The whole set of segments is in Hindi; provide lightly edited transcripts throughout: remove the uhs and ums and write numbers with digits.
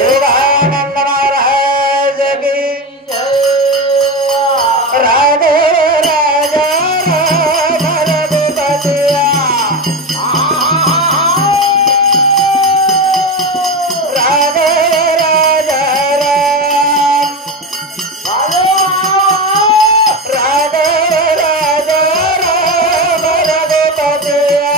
योगानंद महाराज की राधे राजा राम रघुपतिया राधे राजा राम राधे राजा राम रघुपतिया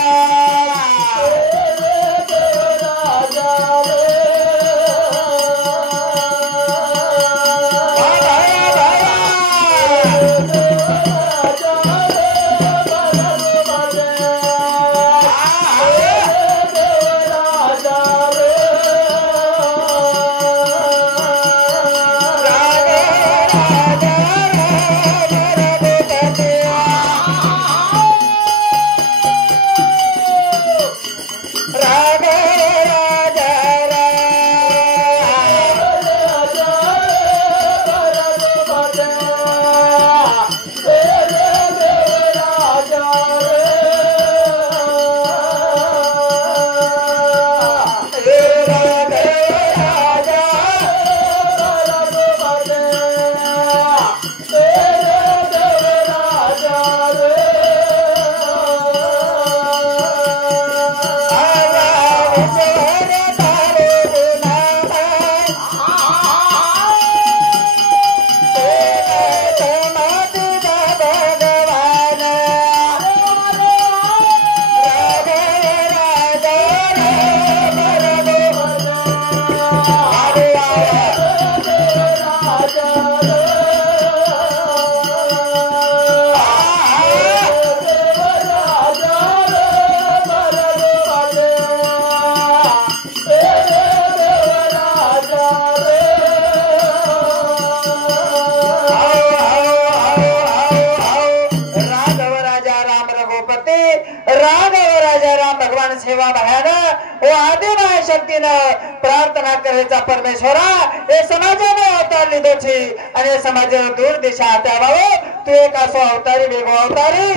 सेवा भयानं व आदिनाय शक्तीनं प्रार्थना करायचा परमेश्वरा हे समाजाने अवतार લીધો છે અને સમાજનો દૂર દિશા હટાવો તું એક આસો અવતારી બેગો અવતારી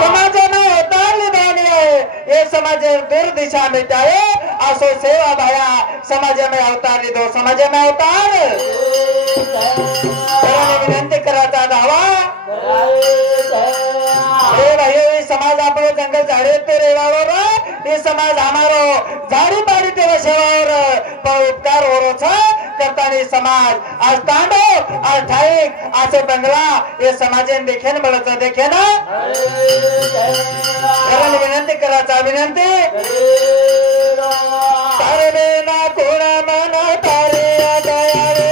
समाजाने अवतार લીધો છે એ સમાજે દૂર દિશા મિટાવે આસો સેવા ભયા समाजाने अवतार લીધો समाजाने अवतार विनंती करायचा धावा समाज आपलो जंगल झाडे ते रेवावर ये समाज हमारो झाड़ी पाड़ी ते सेवावर पर उपकार हो करतानी समाज आज तांडो आज ठाईक आज बंगला ये समाजे देखे न बळच देखे ना विनंती करायचा विनंती तारे ना कोणा मन तारे दया रे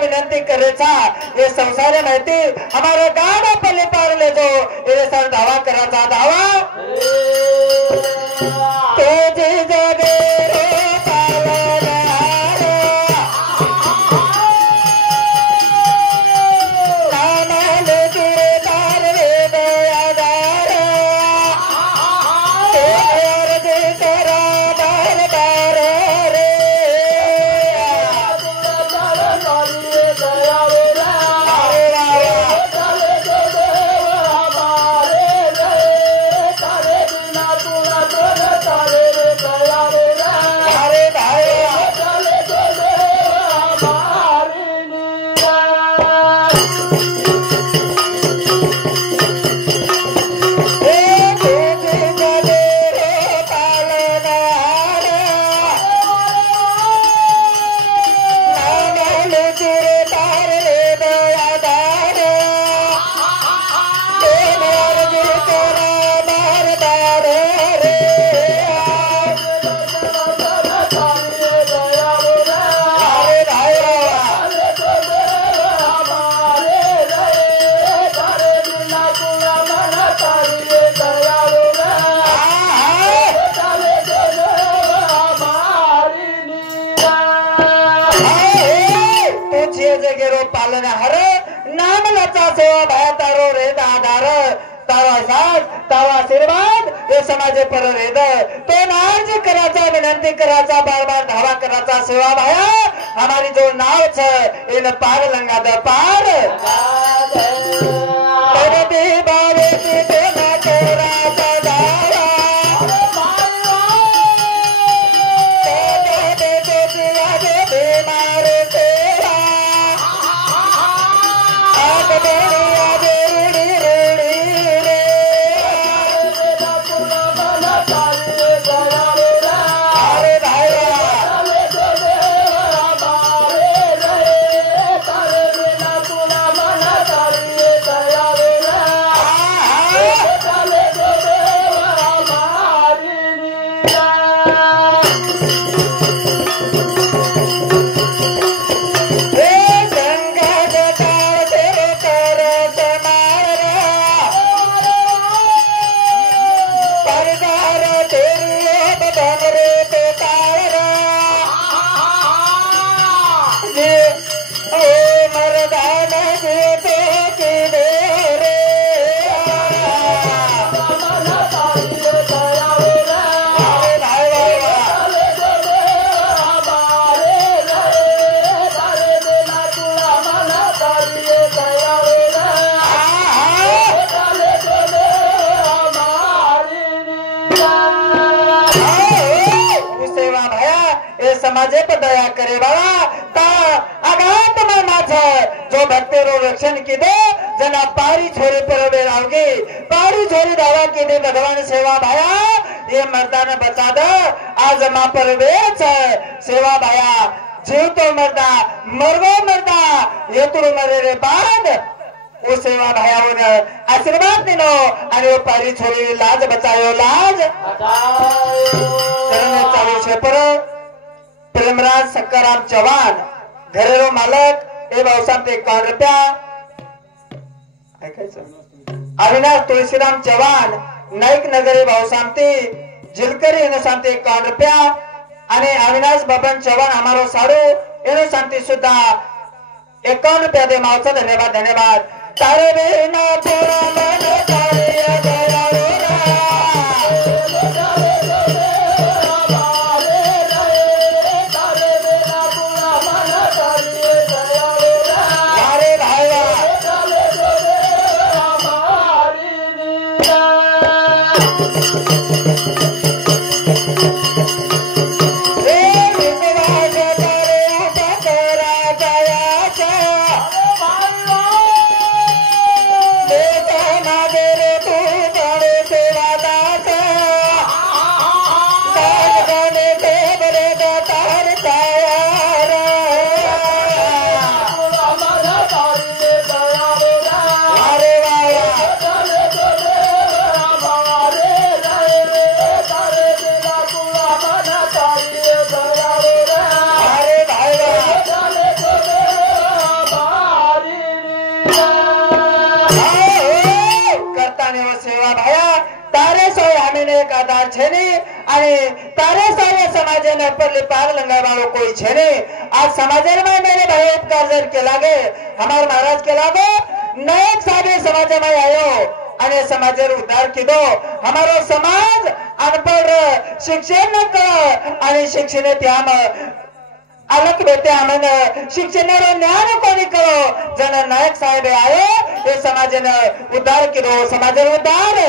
विनंती करायचा हे संसार माहिती हमारा गाडा पल्ले पार ले जो ये सर दावा करायचा दावा तुझे जगे Hare कराचा सेवा भाया तारो रे आधार तारो एहसास तारो आशीर्वाद हे समाजे पर रेद तो नाज कराचा विनंती कराचा बार बार धावा कराचा सेवा भाया हमारी जो नाव छ इन पार लंगा द पार तेरे बारे की ना तेरा सदारा समाजे पर दया करे बाळा ता आघात में माझ जो भक्तेरो रक्षण की दे जना पारी छोरी पर बेरावगी पारी छोरी दावा की दे भगवान सेवा भाया ये मर्दाने बचा दे आज मा पर वेच सेवा भाया जीव तो मर्दा मरवो मर्दा ये तुरु मरे रे बाद वो सेवा भायावर आशीर्वाद दिनो आणि वो पारी छोरी लाज बचायो लाज करने चालू छे पर प्रेमराज सक्काराम चव्हाण घरेरो मालक ए भावसांत 51 रुपया अविनाश तुळशीराम चव्हाण नाईक नगरी भावसांती जिलकरी एनो शांती 51 रुपया आणि अविनाश बबन चव्हाण हमारो साडू एनो शांती सुद्धा 51 रुपया दे मावचा धन्यवाद धन्यवाद तारे बिना तेरा मन तारे दया कोई छेने आज समाज में मेरे भाई उपकार जर के लागे हमारे महाराज के लागे नए सारे समाज में आयो आणि समाज उद्धार किदो हमारो समाज अनपढ़ शिक्षण न कर आणि शिक्षण त्याम अलग बेटे आमन शिक्षण रो ज्ञान कोणी करो जन नायक साहेब आयो ये समाज उद्धार किदो समाज उद्धार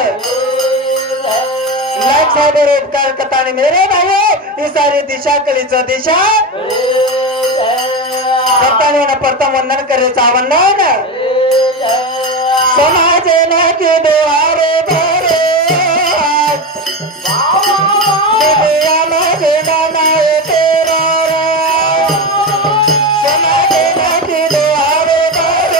नायक साहेब उपकार करतानी मेरे भाई ही सारी दिशा कलीच दिशा करतानी न प्रथम वंदन करेचा वंदन समाज न के द्वारे भरे दुनिया में देना नाय तेरा समाज न के द्वारे भरे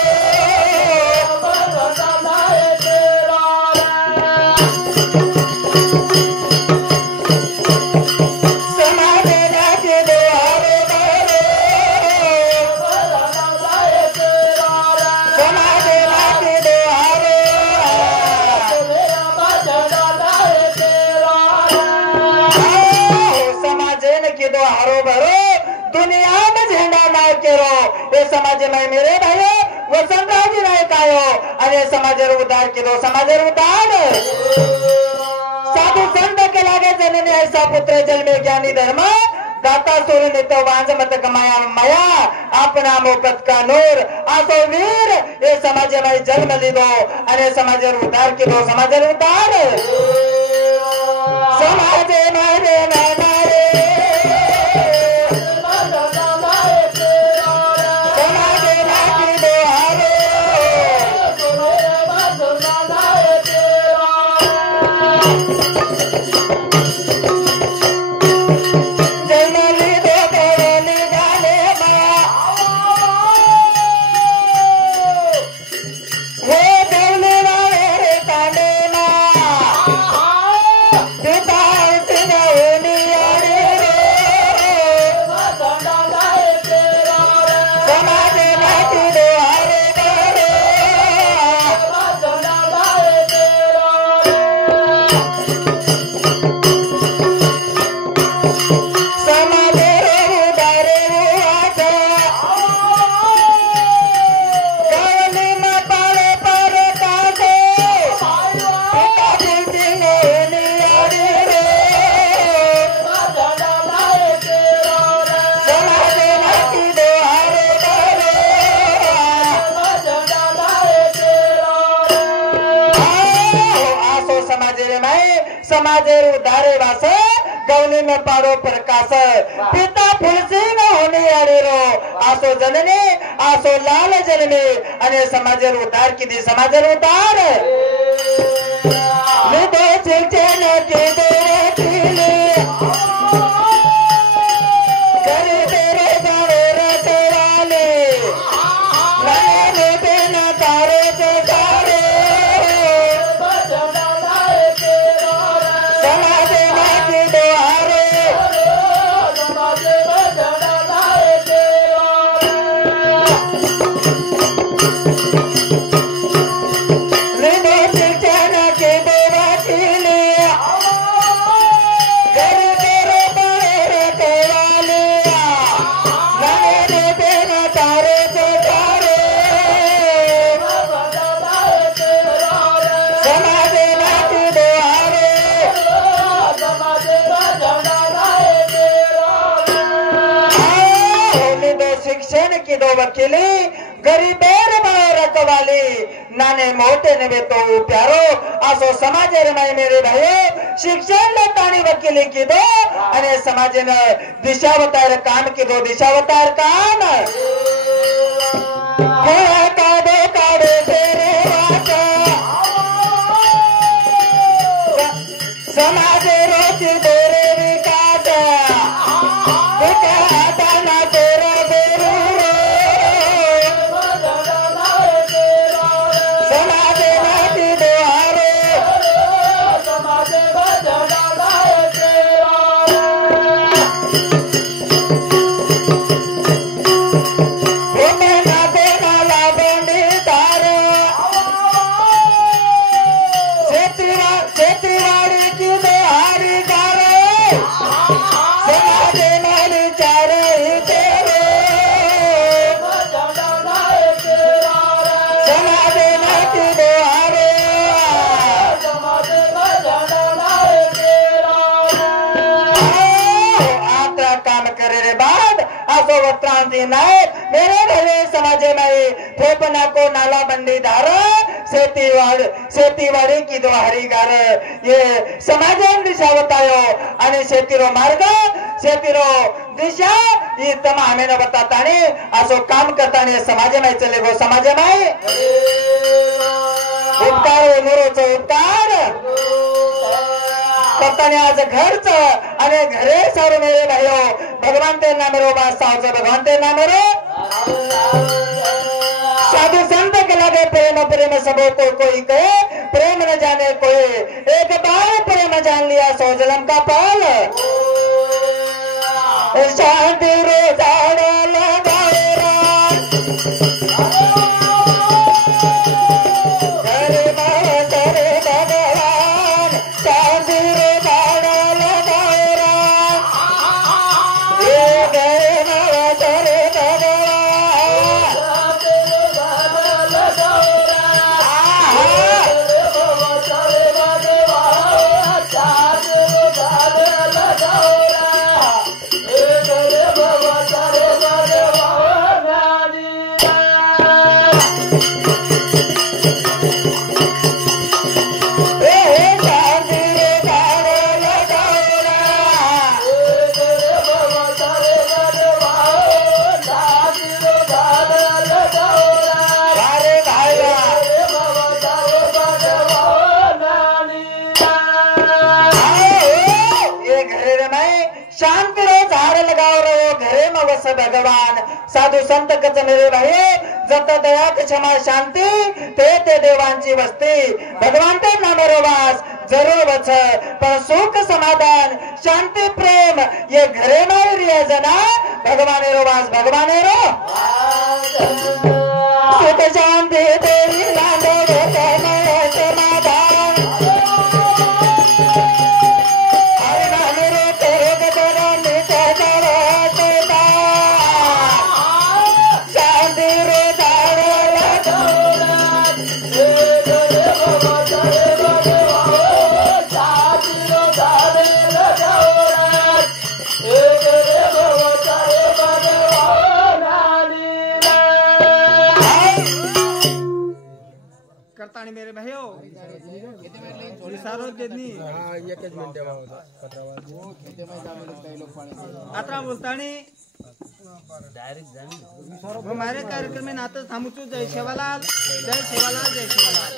समाज में मेरे भाई वसंतरावजी नायक आयो आणि समाजर उद्धार केलो समाजर उद्धार साधु संत के लागे जननी ऐसा पुत्र जन्मे ज्ञानी धर्म दाता सोर नेतो वांज मत कमाया माया अपना मोकत का नूर आसो वीर ये समाज में जन्म लीधो आणि समाजर उद्धार केलो समाजर उद्धार समाज मारे नारे समाजेर उद्धारे वास गवली में पारो प्रकाश पिता फुलसिंह होने आडेरो आसो जननी आसो लाल जननी आणि समाजेर उद्धार किती समाजेर उद्धार निदो चिलचेन के देरे किले करे तेरे गावे रतवाले लाने देना तारे के गारे वकीली गरीबेर रखवाली नाने मोटे नवे तो प्यारो आसो समाजेर में मेरे भाई शिक्षण लेतानी वकीली की दो आणि समाजेन दिशावतार काम की दो दिशावतार काम काढे तेरे वाचा समाजेर की दोरे विकास नायक मेरे भले समाज में थोपना को नाला बंदी धार शेतीवाडी की दो हरिगार ये समाजान दिशा बतायो आणि शेतीरो मार्ग शेतीरो दिशा ये तमा हमें न बतातानी असो काम करतानी समाज में चले गो समाज में उपकार उमरोचं उपकार करतानी आज घरच आणि घरे सारे मेरे भाइयो भगवान तेरे नाम रो बात सावच भगवान तेरे नाम रो साधु संत के लगे प्रेम प्रेम सबो कोई कहे प्रेम न जाने कोई एक बार प्रेम जान लिया सौ जन्म का पाल शांति रो जाने लगाएरा शांति रो झाड़ लगाओ रो घरे में वस भगवान साधु संत कच मेरे भाई जत दया क्षमा शांती ते देवांची वस्ती भगवान ते नामेरो वास जरूर वच पर सुख समाधान शांति प्रेम ये घरे में रिया जना भगवानेरो वास भगवानेरो सुख शांति तेरी लाडो करतानी मेरे भाइयों सारो देनी आता बोलतानी हमारे कार्यक्रम में नातं थांबूचू जय सेवालाल जय सेवालाल जय सेवालाल